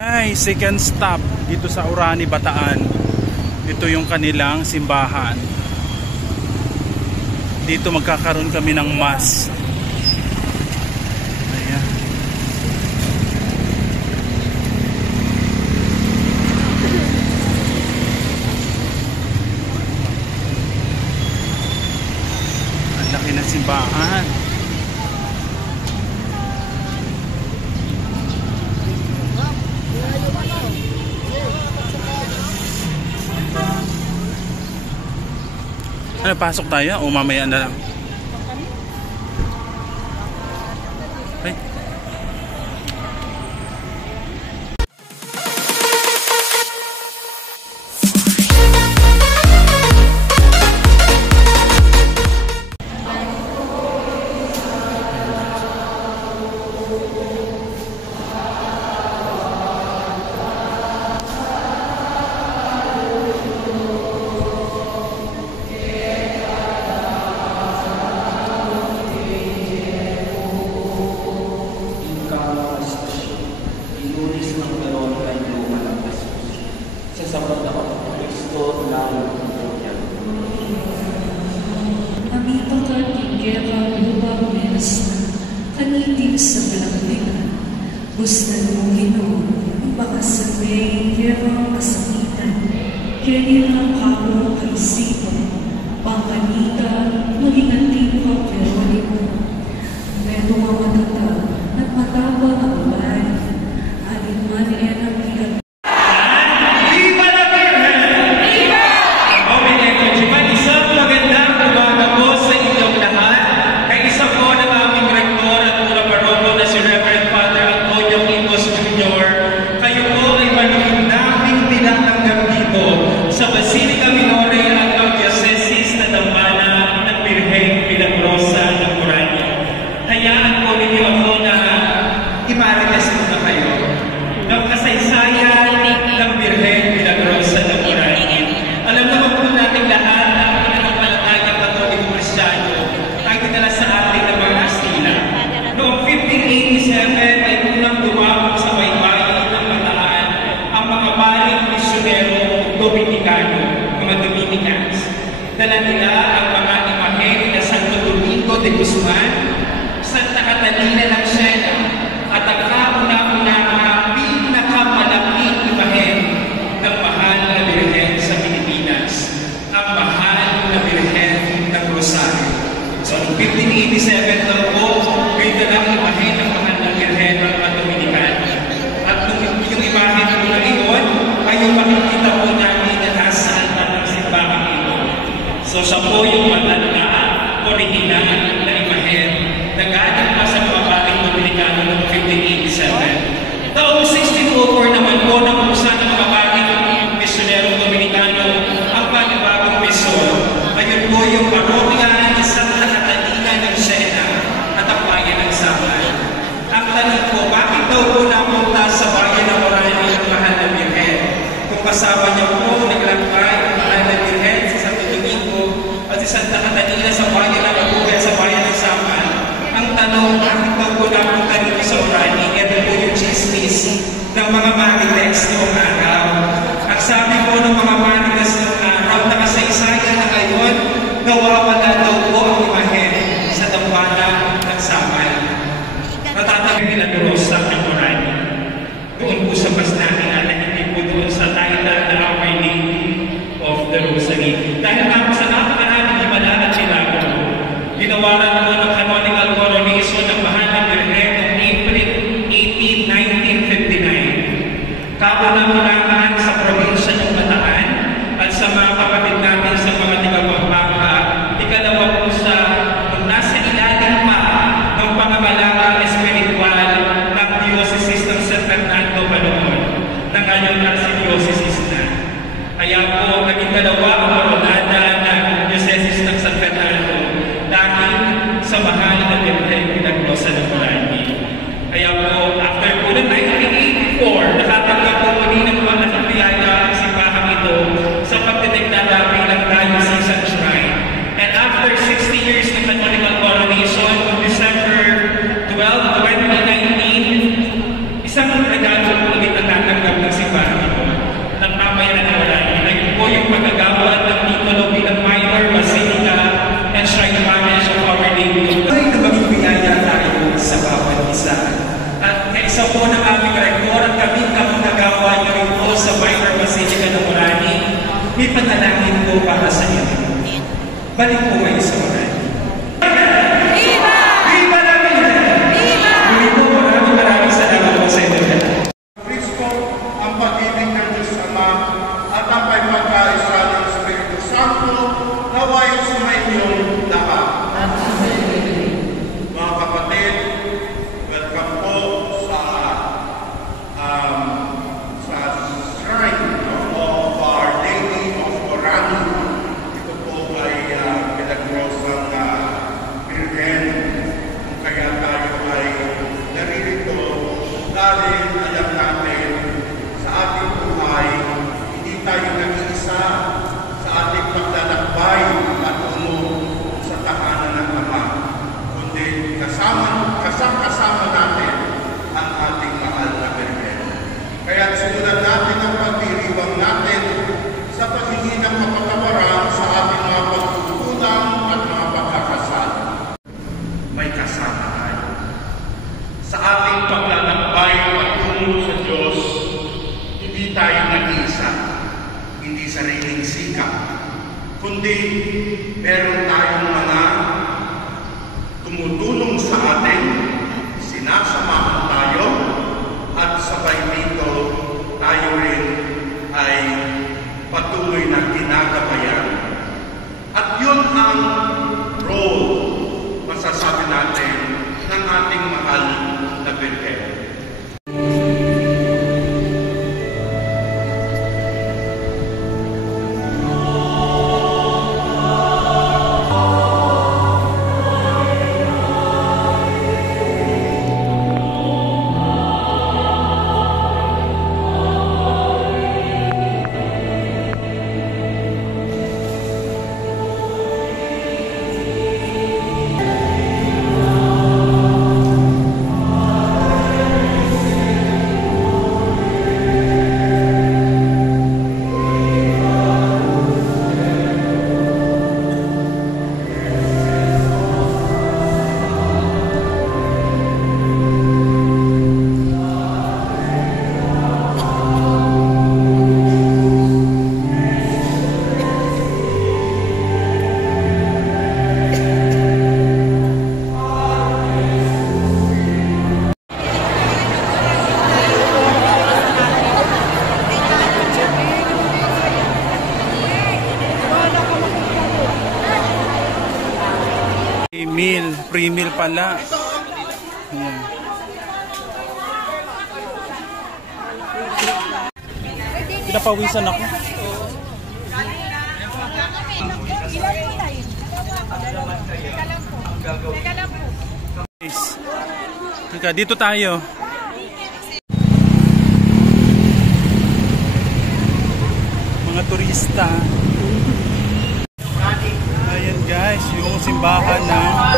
Ay, second stop dito sa Orani, Bataan. Ito yung kanilang simbahan. Dito magkakaroon kami ng mass. Ayan. Ang laki ng simbahan. Ano, pasok tayo o mamaya na lang? Ay. Kanitin sa balaklikan, bustan mo Ginoo, baka sabihin kaya kasakitan, kaya ang kapwa kaisipan, pangkanita, maging antigo ang Jeronimo. Meron mga matatag, nagmatawag ang babae, alin man yan ang bigat. Dala nila ang mga imahe na Santo Domingo de Guzman, Santa Catalina ng Siena, at ang kauna-una pinakamalaking imahe ng mahal na Birhen sa Pilipinas, ang mahal na Birhen ng Rosario. So, noong 1587 daw po, may dalang imahe ng mahal na Birhen ng mga Dominicano. At yung imahe po na iyon, ay yung makikita po natin na nasa altar ng simbahan ito. So siya po yung matanda, original na imahen, nag-aating pa sa mga bating Dominicano noong 1587. Taong 1604 naman po nang usa ng mga bating misyonero Dominicano ang panibagong misyon. Ayun po yung parokya ni Santa Catalina ng Siena at ang bayan ng Samal. Ang tanong po, bakit daw po napunta sa bayan ng Orani ang mahal na Birhen? Kung kasama niya po, naglakbay ang mahal na Birhen sa Santo Domingo at si Santa Catalina sa bayan ng Abuga sa bayan ng Samal. Ang tanong, bakit daw po napunta dito sa Orani? Ito po yung chismis ng mga manitex noong araw. Ang sabi po ng mga manitex noong araw na kasaysayan na ngayon, nawawala daw po ang imahen sa dambana ng Samal. Natatagay nila Rosa ng Orani. Doon po sa Basnahan at hindi po doon sa title na Our Lady of the Rosary. Dahil nga po sa napakaraming himala at milagro, ginawaran po ng canonical coronation ng mahal na Birhen noong April 18, 1959. Kauna-unahan sa probinsya ng Bataan at sa mga kapatid natin sa mga tiga-Pampanga, ikalawa po sa nasa ilalim pa ng pangangalagang espiritual ng Diocese ng San Fernando Maloon, ng kanyang archdiocese na. Kaya po, naging dalawa ang koronada ng Diocese ng San Fernando dahil sa mahal na Birhen Milagrosa ng Orani. Kaya po, after po ng 1984, nakatanggap po muli ng mga biyaya ang simbahang ito sa pagdedeklara bilang diocesan shrine. And after 60 years ng canonical coronation, on December 12, 2019, isang regalo po ulit ang Balik po kayo sa unahan. Viva! Viva la vida! Viva! Muli po, maraming salamat po sa inyo. Kristo, ang pag-ibig ng Diyos Ama at ang pagkakaisa ng Espiritu Santo naway sumainyo lahat. Mga kapatid, welcome po sa shrine of Our Lady of Orani. Ito po ay pinagrosang Birhen. Kaya tayo ay naririto dahil alam natin sa ating buhay, hindi tayo nag-iisa sa ating paglalakbay patungo sa tahanan ng Ama, kundi kasama natin ang ating mahal na Birhen. Kaya simulan natin ang pagdiriwang natin sa paghingi ng kapatawaran sa ating mga pagkukulang at mga pagkakasala. May kasama tayo. Sa ating paglalakbay patungo sa Diyos, hindi tayo nag-iisa, hindi sariling sikap, kundi meron tayong mga tumutulong sa atin, sinasamahan tayo, at sabay dito tayo rin ay patuloy na ginagabayan. At yun ang role, masasabi natin, ng ating mahal na Birhen. Pre-meal pala. Ayan. Pinapawisan ako. Teka, dito tayo. Mga turista. Ayan guys, yung simbahan ng